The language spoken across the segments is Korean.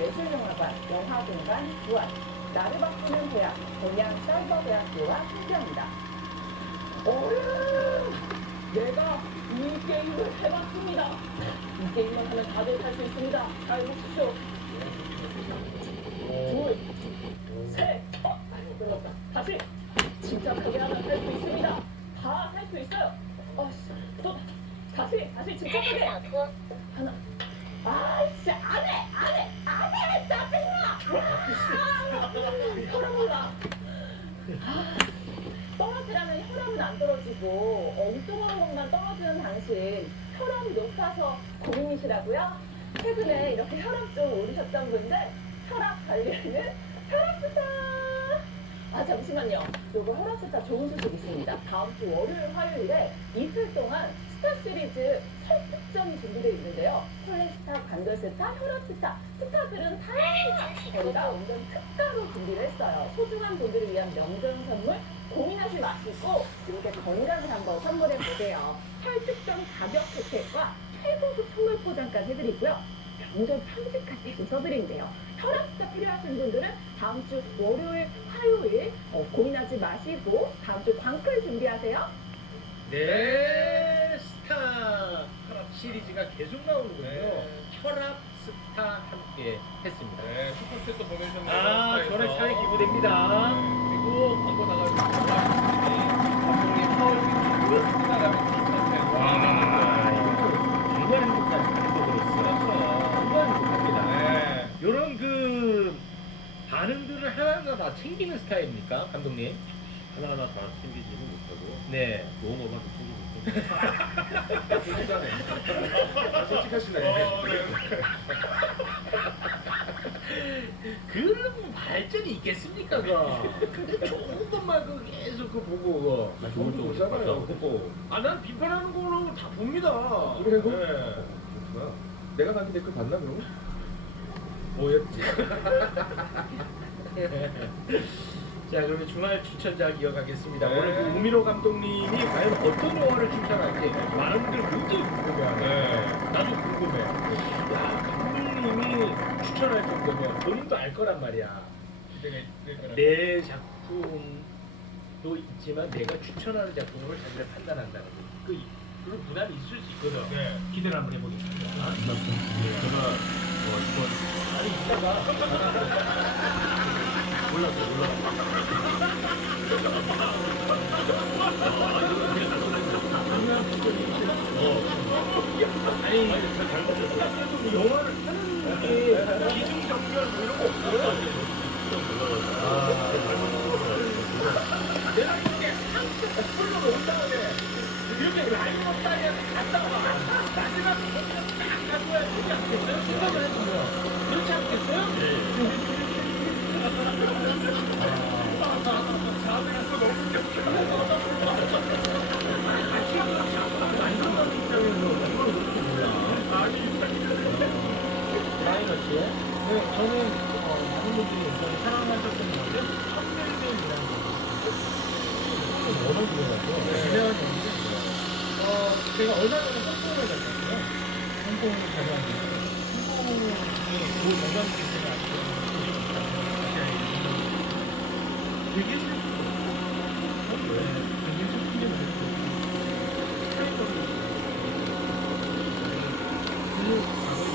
한국예술영화관, 영화공간, 부안, 나를 바꾸는 대학, 동양 사이버대학교와 함께합니다. 어른! 내가 이 게임을 해봤습니다. 이 게임만 하면 다들 할수 있습니다. 잘 보십시오. 둘, 셋, 어, 아이고, 들어갔다. 다시. 침착하게 하면 할 수 있습니다. 다 할 수 있어요. 어, 씨, 또, 다시, 다시 침착하게. 떨어지라면 혈압은 안 떨어지고 엉뚱한 것만 떨어지는 당신 혈압이 높아서 고민이시라고요? 최근에 이렇게 혈압 좀 오르셨던 분들 혈압 관리에는 혈압스타. 아 잠시만요. 요거 혈압스타 좋은 소식 있습니다. 다음 주 월요일 화요일에 이틀 동안 스타 시리즈 설특전이 준비되어 있는데요. 콜레스타, 관절스타, 혈압스타, 스타들은 다 저희가 완전 특가로 준비를 했어요. 소중한 분들을 위한 명절 선물 고민하지 마시고 이렇게 건강을 한번 선물해 보세요. 혈특전 가격 혜택과 최고급 선물 포장까지 해드리고요. 명절 편집까지 웃어드린대요. 혈압스타 필요하신 분들은 다음 주 월요일, 화요일 어, 고민하지 마시고 다음 주 광클 준비하세요. 네, 스타 혈압 시리즈가 계속 나오는군요. 네. 혈압 스타 함께 했습니다. 네, 또 보내주셨네요. 아. 저는 차에 기부됩니다. 그리고 광고 나가는 감독님 파워링 끝나가는 뒷판에 와, 이거 정말 행복한 행복으로서 정말 행복합니다. 네. 이런 그 반응들을 하나하나 다 챙기는 스타일입니까, 감독님? 하나하나 다 챙기지는 못하고 네. 좋은 것만 좀 챙기고 솔직하네. 솔직하시네. 그런 발전이 있겠습니까, 그? 근데 좋은 것만 그 계속 그 보고 그. 아, 좋은 쪽으로 보잖아요. 봤죠. 아, 난 비판하는 거는 다 봅니다. 그래요? 네. 그렇구나. 내가 남긴 댓글 봤나 그럼? 뭐였지? 자, 그러면 주말 추천작 이어가겠습니다. 네. 오늘 그 우미로 감독님이 과연 어떤 영화를 추천할지 많은 분들 굉장히 궁금해하네요. 네. 나도 궁금해. 야, 감독님이 추천할 정도면 본인도 알 거란 말이야. 기대가 될 거라. 내 작품도 있지만 내가 추천하는 작품을 자기가 판단한다는 거. 그 그런 부담이 있을 수 있거든. 네. 기대를 한번 해보겠습니다. 제가 뭐 이번 아니 이따가 몰랐어 몰랐어 아니 영화를 하는 게뭐 이런 거 없어요. 내가 이렇게 한쪽 풀로 놓은 다음에 이렇게 라인업 따위에 갔다가 마지막에 거기서 딱 가져야 되지 않겠어요? 생각을 해보면 그렇지 않겠어요? 같이 하면 작품을 만든다는 입장에서 이걸 어떻게 몰라? 라이너스? 네, 저는 어, 많은 분들이 굉장히 사랑하셨던 컴플레인이라는 거 워낙 유명하죠. 유명한 영화인데 어, 제가 얼마 전에 홍콩을 갔거든요. 홍콩을 다녀왔는데 홍콩이 뭐 관광지 있는 아시죠? 되게 슬프고 어, 왜? 되게 슬픈 게 많고 스타일적으로 그 과거에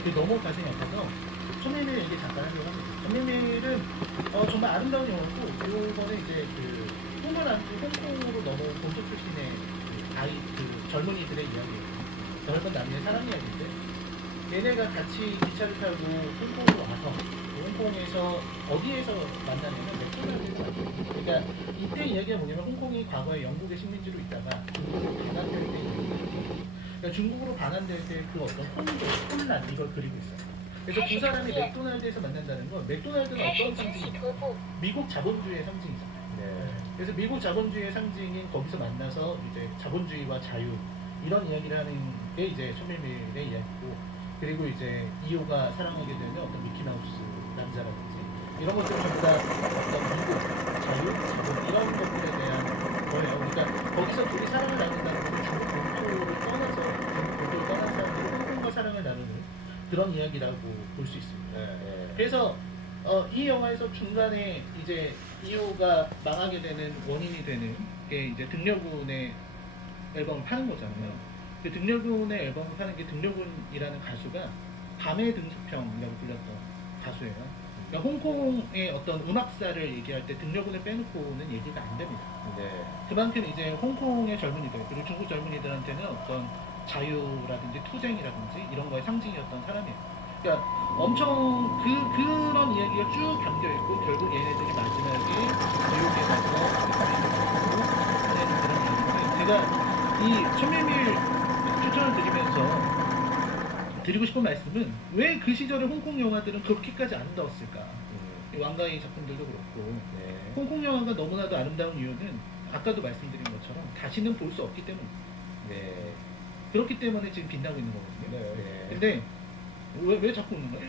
요 그게 너무 가슴이 아파서 손흥민 얘기 잠깐 하려고 합니다. 손흥민은 어, 정말 아름다운 영화고 이번에 이제 그 꿈을 안고 홍콩으로 넘어온 본토 출신의 그 아이 그 젊은이들의 이야기예요. 젊은 남녀의 사랑 이야기인데 얘네가 같이 기차를 타고 홍콩으로 와서 그 홍콩에서 어디에서 만나냐면 맥도날드에서 그러니까 이때 이야기가 뭐냐면 홍콩이 과거에 영국의 식민지로 있다가 중국으로 단합될 때 그러니까 중국으로 반환될 때 그 어떤 혼도, 혼란 이걸 그리고 있어요. 그래서 두 사람이 맥도날드에서 만난다는 건 맥도날드는 어떤 상징이에요? 미국 자본주의의 상징이잖아요. 네. 그래서 미국 자본주의의 상징인 거기서 만나서 이제 자본주의와 자유 이런 이야기를 하는 게 이제 천밀밀의 이야기고 그리고 이제 이호가 사랑하게 되는 어떤 미키마우스 남자라든지 이런 것들 전부 다 어떤 미국 자유 자본 이런 것들에 대한 거예요. 그러니까 거기서 둘이 사랑을 나눈다. 그런 이야기라고 볼 수 있습니다. 네. 그래서 어, 이 영화에서 중간에 이제 이호가 망하게 되는 원인이 되는 게 이제 등려군의 앨범을 파는 거잖아요. 그 등려군의 앨범을 파는 게 등려군이라는 가수가 밤의 등수평이라고 불렸던 가수예요. 그러니까 홍콩의 어떤 음악사를 얘기할 때 등려군을 빼놓고는 얘기가 안 됩니다. 네. 그만큼 이제 홍콩의 젊은이들 그리고 중국 젊은이들한테는 어떤 자유라든지 투쟁이라든지 이런 거의 상징이었던 사람이에요. 그러니까 엄청 그 그런 이야기가 쭉 담겨 있고 결국 얘네들이 마지막에 뉴욕에 가서 하는 그런 이야기인데 제가 이 천밀밀 추천을 드리면서 드리고 싶은 말씀은 왜 그 시절에 홍콩 영화들은 그렇게까지 아름다웠을까? 음. 이 왕가의 작품들도 그렇고 네. 홍콩 영화가 너무나도 아름다운 이유는 아까도 말씀드린 것처럼 다시는 볼 수 없기 때문 네. 그렇기 때문에 지금 빛나고 있는 거거든요. 네. 근데 왜, 왜 자꾸 웃는 거예요?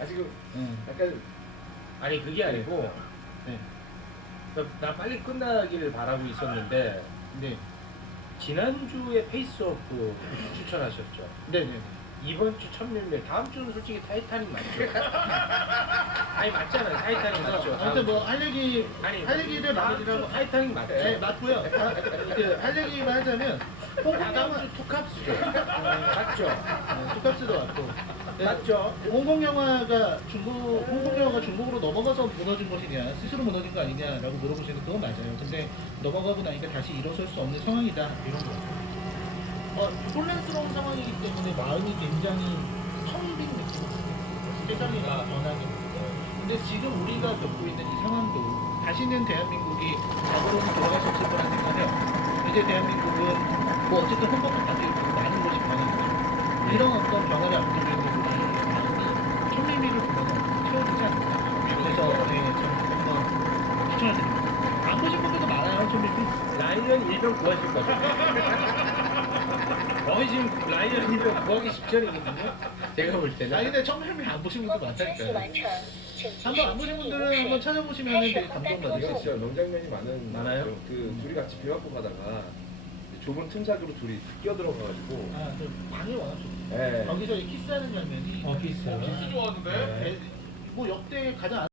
아 지금 응. 약간 아니 그게 아니고 네. 나- 나 빨리 끝나기를 바라고 있었는데 네. 지난주에 페이스오프 추천하셨죠. 네 네. 이번 주 천밀밀 다음 주는 솔직히 타이타닉 맞죠? 아니 맞잖아요. 타이타닉 맞죠. 아무튼 뭐 할 얘기 아니 할 얘기를 다음 마무리하고 주 타이타닉 맞죠? 네 맞고요. 아, 그할 얘기만 하자면 홍콩 다음 영화 주 투캅스죠. 맞죠? 네, 투캅스도 왔고 네, 맞죠? 홍콩 영화가 중국 홍콩 영화가 중국으로 넘어가서 무너진 것이냐 스스로 무너진 거 아니냐라고 물어보시는 그건 맞아요. 근데 넘어가고 나니까 다시 일어설 수 없는 상황이다 이런 거. 어, 혼란스러운 상황이기 때문에 마음이 굉장히 텅빈 느낌이 세상이 다 됩니다. 근데 지금 우리가 겪고 있는 이 상황도 다시는 대한민국이 과거로는 돌아갈 수 없을 거라는 생각해요. 이제 대한민국은 뭐 어쨌든 헌법도 바뀌고 많은 것이 변하는 이런 어떤 변화를 앞두고 있는 우리 마음이 천미미를 보면서 채워지지 않을까. 그래서 네, 참 한번 추천을 드립니다. 안 보신 분들도 많아요, 천미미. 라이언 일병 구하실 거죠? 거의 지금 라이언 일병 구하기 직전이거든요. 제가 볼 때는 아 근데 처음 헬멧 안 보신 분도 많다니까요. 한번 안 보신 분들은 네. 한번 찾아보시면 되게 감동받을 수 이건 진짜 있어요. 명장면이 많은 많아요? 그, 그 둘이 음. 같이 배 안고 가다가 좁은 틈사귀로 둘이 끼어들어가가지고 아, 그 많이 와가지고. 예. 거기서 키스하는 장면이. 어, 키스. 어, 키스 좋아하는데? 네. 뭐 역대 가장